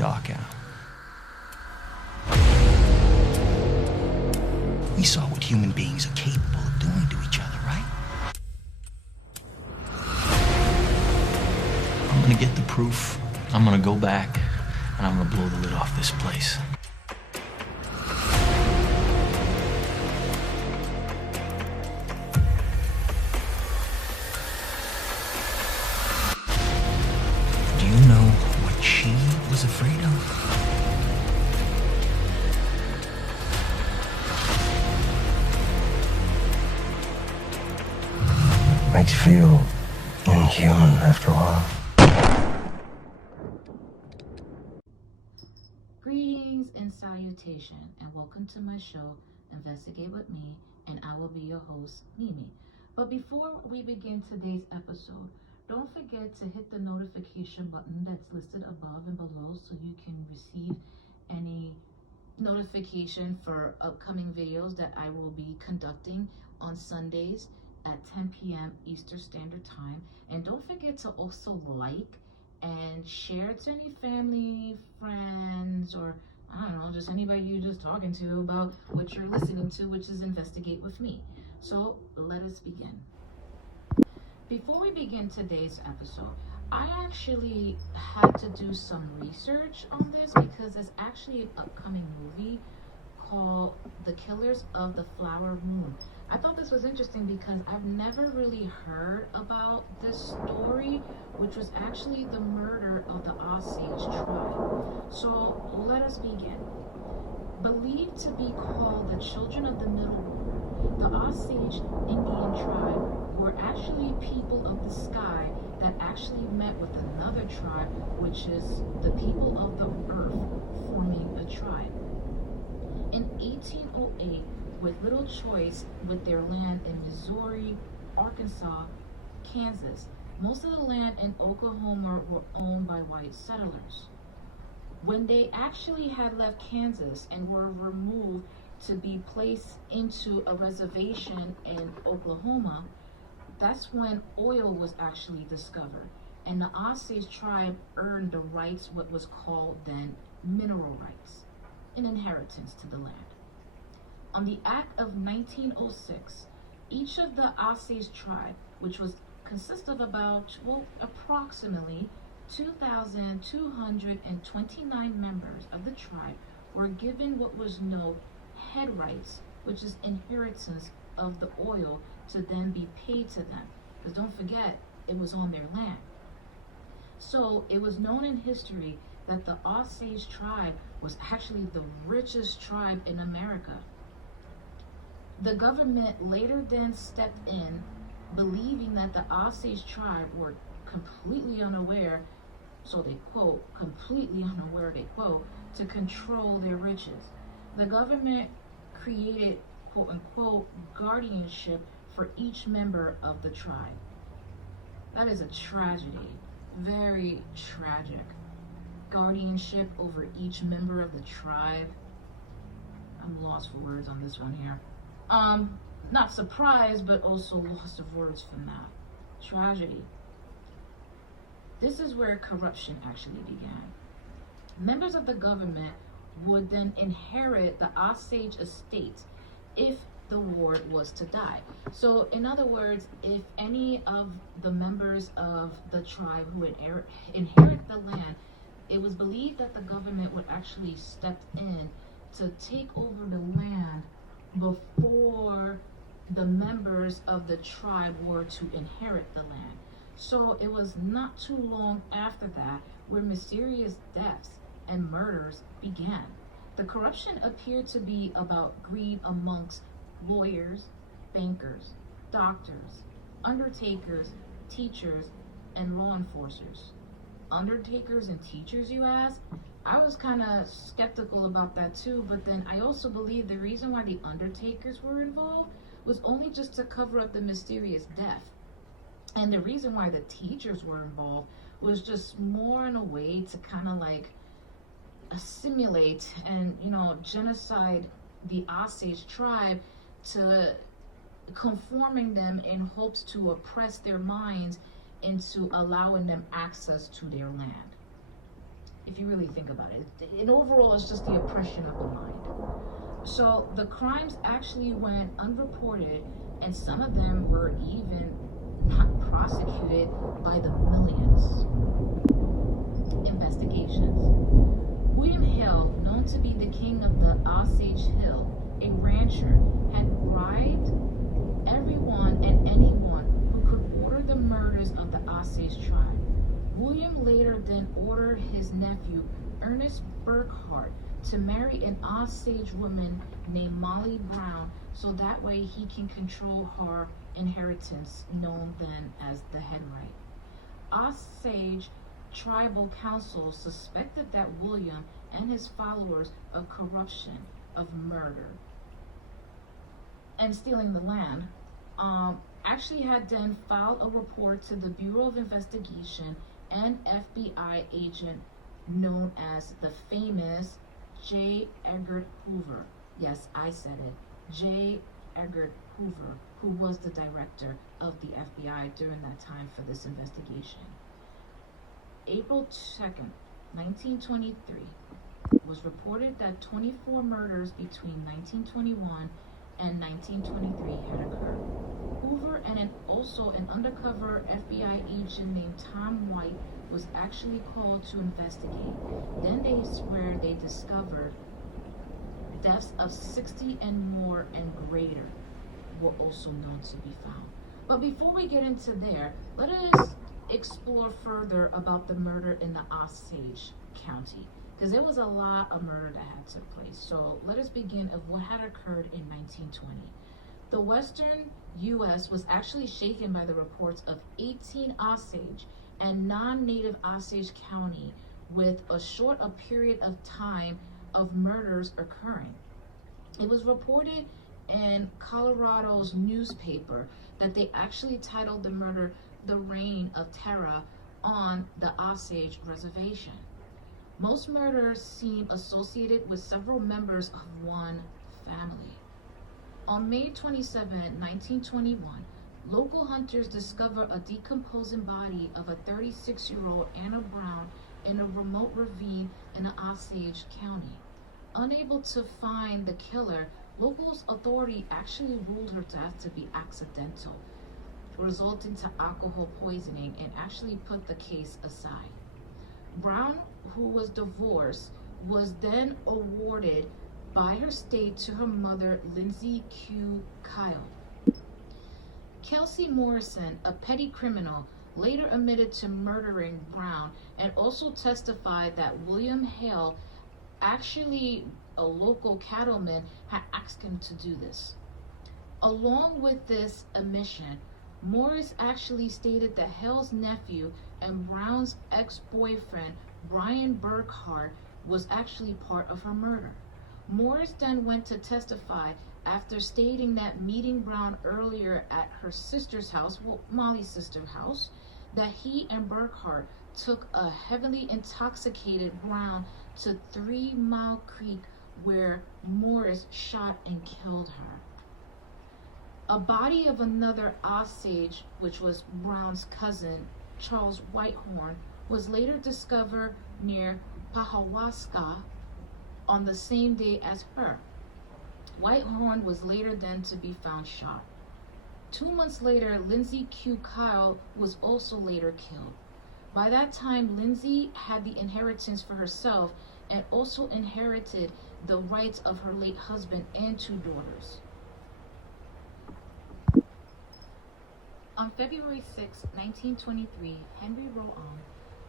dark out. We saw what human beings are capable of doing to each other, right? I'm gonna get the proof, I'm gonna go back, and I'm gonna blow the lid off this place. Do you know what she was afraid of? Makes you feel inhuman after a while. Greetings and salutation, and welcome to my show, Investigate with Me, and I will be your host, Mimi. But before we begin today's episode, don't forget to hit the notification button that's listed above and below so you can receive any notification for upcoming videos that I will be conducting on Sundays at 10 p.m. Eastern Standard Time. And don't forget to also like and share to any family, friends, or I don't know, just anybody you're just talking to about what you're listening to, which is Investigate with Me. So let us begin. Before we begin today's episode, I actually had to do some research on this because there's actually an upcoming movie called The Killers of the Flower Moon. I thought this was interesting because I've never really heard about this story, which was actually the murder of the Osage tribe. So let us begin. Believed to be called the Children of the Middle River, the Osage Indian tribe were actually people of the sky that actually met with another tribe, which is the people of the earth, forming a tribe. In 1808, with little choice with their land in Missouri, Arkansas, Kansas, most of the land in Oklahoma were owned by white settlers. When they actually had left Kansas and were removed to be placed into a reservation in Oklahoma, that's when oil was actually discovered, and the Osage tribe earned the rights, what was called then mineral rights, an inheritance to the land. On the Act of 1906, each of the Osage tribe, which was consist of about, approximately 2,229 members of the tribe, were given what was known head rights, which is inheritance of the oil to then be paid to them. Because don't forget, it was on their land. So it was known in history that the Osage tribe was actually the richest tribe in America. The government later then stepped in, believing that the Osage tribe were completely unaware, so they quote, completely unaware, they quote, to control their riches. The government created, quote unquote, guardianship for each member of the tribe. That is a tragedy, very tragic. Guardianship over each member of the tribe. I'm lost for words on this one here. Not surprised, but also lost of words from that. Tragedy. This is where corruption actually began. Members of the government would then inherit the Osage estate if the ward was to die. So in other words, if any of the members of the tribe who would inherit the land, it was believed that the government would actually step in to take over the land before the members of the tribe were to inherit the land. So it was not too long after that where mysterious deaths and murders began. The corruption appeared to be about greed amongst lawyers, bankers, doctors, undertakers, teachers, and law enforcers. Undertakers and teachers, you ask? I was kind of skeptical about that too, but then I also believe the reason why the undertakers were involved was only just to cover up the mysterious death. And the reason why the teachers were involved was just more in a way to kind of like assimilate and, genocide the Osage tribe to conforming them in hopes to oppress their minds into allowing them access to their land. if you really think about it. And overall, it's just the oppression of the mind. So the crimes actually went unreported, and some of them were even not prosecuted by the millions. Investigations. William Hill, known to be the king of the Osage Hill, a rancher, had bribed everyone and anyone who could order the murders of the Osage tribe. William later then ordered his nephew, Ernest Burkhart, to marry an Osage woman named Molly Brown, so that way he can control her inheritance, known then as the headright. Osage tribal council suspected that William and his followers of corruption, of murder, and stealing the land, actually had then filed a report to the Bureau of Investigation and FBI agent known as the famous J. Edgar Hoover. Yes, I said it. J. Edgar Hoover, who was the director of the FBI during that time for this investigation. April 2nd, 1923, was reported that 24 murders between 1921 and 1923 had occurred. Hoover and also an undercover FBI agent named Tom White was actually called to investigate. Then they swear they discovered deaths of 60 and more and greater were also known to be found. But before we get into there, let us explore further about the murder in the Osage County, because there was a lot of murder that had took place. So let us begin of what had occurred in 1920. The western U.S. was actually shaken by the reports of 18 Osage and non-native Osage County with a short period of time of murders occurring. It was reported in Colorado's newspaper that they actually titled the murder "The Reign of Terror" on the Osage Reservation. Most murders seem associated with several members of one family. On May 27, 1921, local hunters discover a decomposing body of a 36-year-old Anna Brown in a remote ravine in Osage County. Unable to find the killer, local authority actually ruled her death to be accidental, resulting to alcohol poisoning, and actually put the case aside. Brown, who was divorced, was then awarded by her state to her mother, Lindsay Q. Kyle. Kelsey Morrison, a petty criminal, later admitted to murdering Brown and also testified that William Hale, actually a local cattleman, had asked him to do this. Along with this admission, Morris actually stated that Hale's nephew and Brown's ex-boyfriend, Brian Burkhart, was actually part of her murder. Morris then went to testify after stating that meeting Brown earlier at her sister's house, Molly's sister's house, that he and Burkhart took a heavily intoxicated Brown to 3 Mile Creek, where Morris shot and killed her. A body of another Osage, which was Brown's cousin, Charles Whitehorn, was later discovered near Pahawaska on the same day as her. Whitehorn was later then to be found shot. 2 months later, Lindsay Q. Kyle was also later killed. By that time, Lindsay had the inheritance for herself and also inherited the rights of her late husband and 2 daughters. On February 6, 1923, Henry Rowan,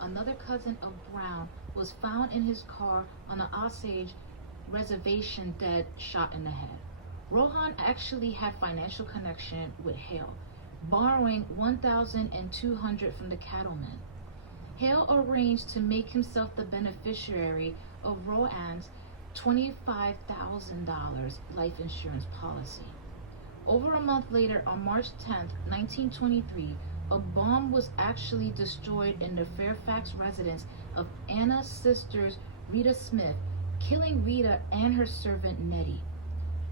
another cousin of Brown, was found in his car on the Osage Reservation dead, shot in the head. Rohan actually had financial connection with Hale, borrowing $1,200 from the cattleman. Hale arranged to make himself the beneficiary of Rohan's $25,000 life insurance policy. Over a month later, on March 10, 1923, a bomb was actually destroyed in the Fairfax residence of Anna's sisters, Rita Smith, killing Rita and her servant Nettie.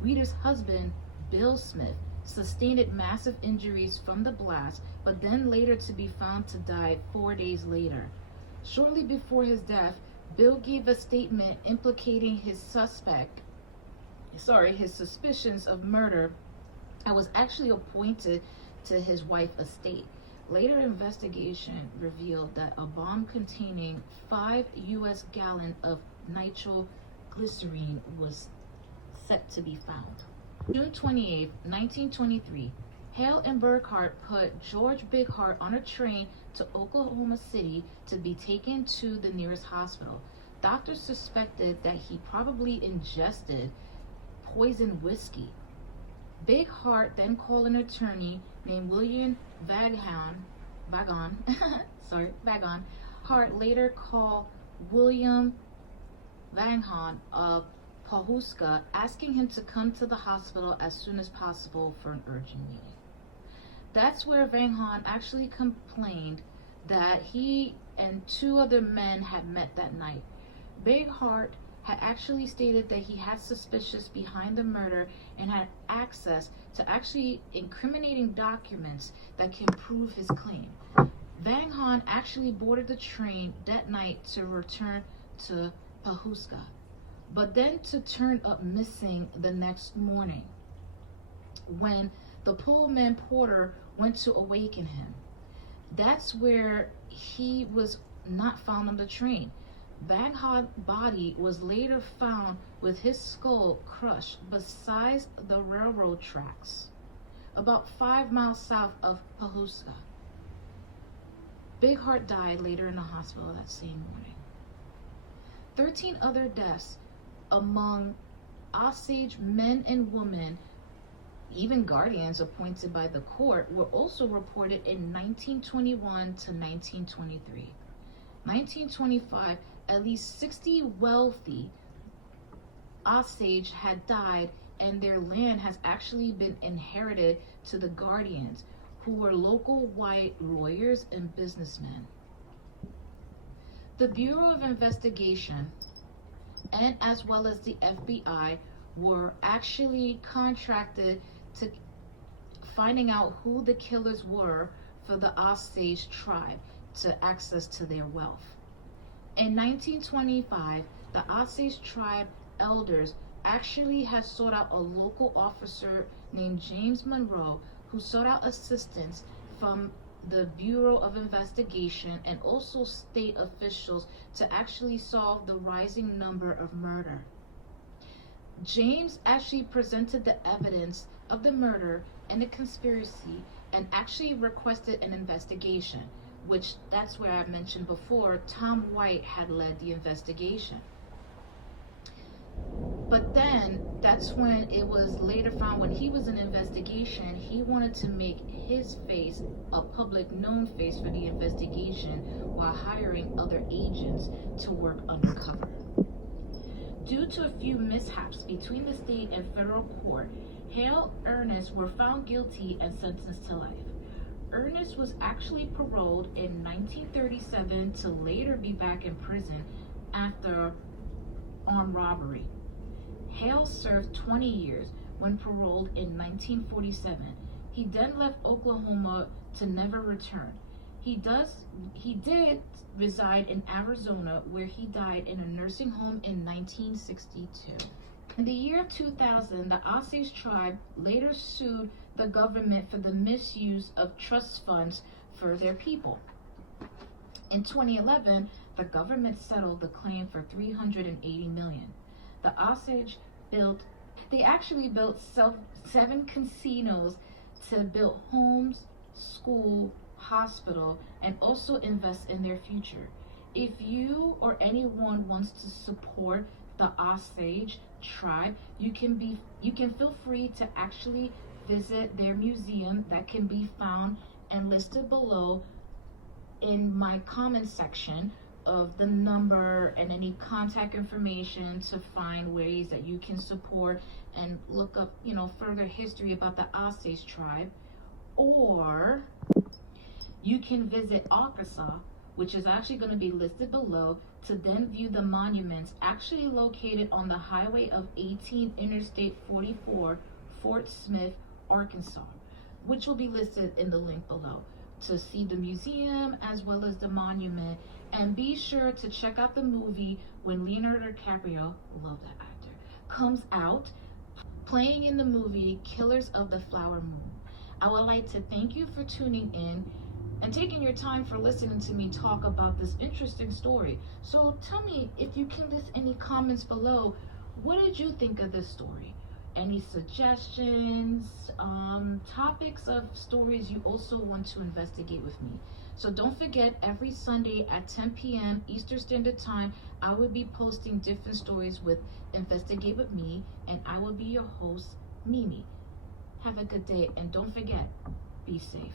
Rita's husband, Bill Smith, sustained massive injuries from the blast, but then later to be found to die 4 days later. Shortly before his death, Bill gave a statement implicating his suspicions of murder, and was actually appointed to his wife's estate. Later investigation revealed that a bomb containing 5 U.S. gallons of nitroglycerine was set to be found. June 28, 1923, Hale and Burkhart put George Bighart on a train to Oklahoma City to be taken to the nearest hospital. Doctors suspected that he probably ingested poisoned whiskey. Bighart then called an attorney named William Vagon. Hart later called William Vagon of Pawhuska, asking him to come to the hospital as soon as possible for an urgent meeting. That's where Vagon actually complained that he and 2 other men had met that night. Bighart had actually stated that he had suspicions behind the murder and had access to actually incriminating documents that can prove his claim. Vagon actually boarded the train that night to return to Pawhuska, but then to turn up missing the next morning when the Pullman porter went to awaken him. That's where he was not found on the train. Vagon's body was later found with his skull crushed beside the railroad tracks, about 5 miles south of Pawhuska. Bighart died later in the hospital that same morning. 13 other deaths among Osage men and women, even guardians appointed by the court, were also reported in 1921 to 1923. 1925, at least 60 wealthy Osage had died, and their land has actually been inherited to the guardians, who were local white lawyers and businessmen. The Bureau of Investigation, and as well as the FBI, were actually contracted to finding out who the killers were for the Osage tribe to access to their wealth. In 1925, the Osage tribe elders actually had sought out a local officer named James Monroe, who sought out assistance from the Bureau of Investigation and also state officials to actually solve the rising number of murder. James actually presented the evidence of the murder and the conspiracy and actually requested an investigation, which that's where I mentioned before, Tom White had led the investigation. But then that's when it was later found, when he was in investigation, he wanted to make his face a public known face for the investigation while hiring other agents to work undercover. Due to a few mishaps between the state and federal court, Hale and Ernest were found guilty and sentenced to life. Ernest was actually paroled in 1937 to later be back in prison after armed robbery. Hale served 20 years when paroled in 1947. He then left Oklahoma to never return. He did reside in Arizona, where he died in a nursing home in 1962. In the year 2000, the Osage tribe later sued the government for the misuse of trust funds for their people. In 2011, the government settled the claim for $380 million. The Osage actually built 7 casinos to build homes, school, hospital, and also invest in their future. If you or anyone wants to support the Osage tribe, you can feel free to actually visit their museum that can be found and listed below in my comment section of the number and any contact information to find ways that you can support and look up, further history about the Osage tribe. Or you can visit Arkansas, which is actually going to be listed below, to then view the monuments actually located on the Highway of 18 Interstate 44, Fort Smith, Arkansas, which will be listed in the link below. to see the museum as well as the monument. And be sure to check out the movie when Leonardo DiCaprio, love that actor, comes out, playing in the movie Killers of the Flower Moon. I would like to thank you for tuning in and taking your time for listening to me talk about this interesting story. So tell me, if you can list any comments below, what did you think of this story? Any suggestions, topics of stories you also want to investigate with me? So don't forget, every Sunday at 10 p.m. Eastern Standard Time, I will be posting different stories with Investigate with Me, and I will be your host, Mimi. Have a good day, and don't forget, be safe.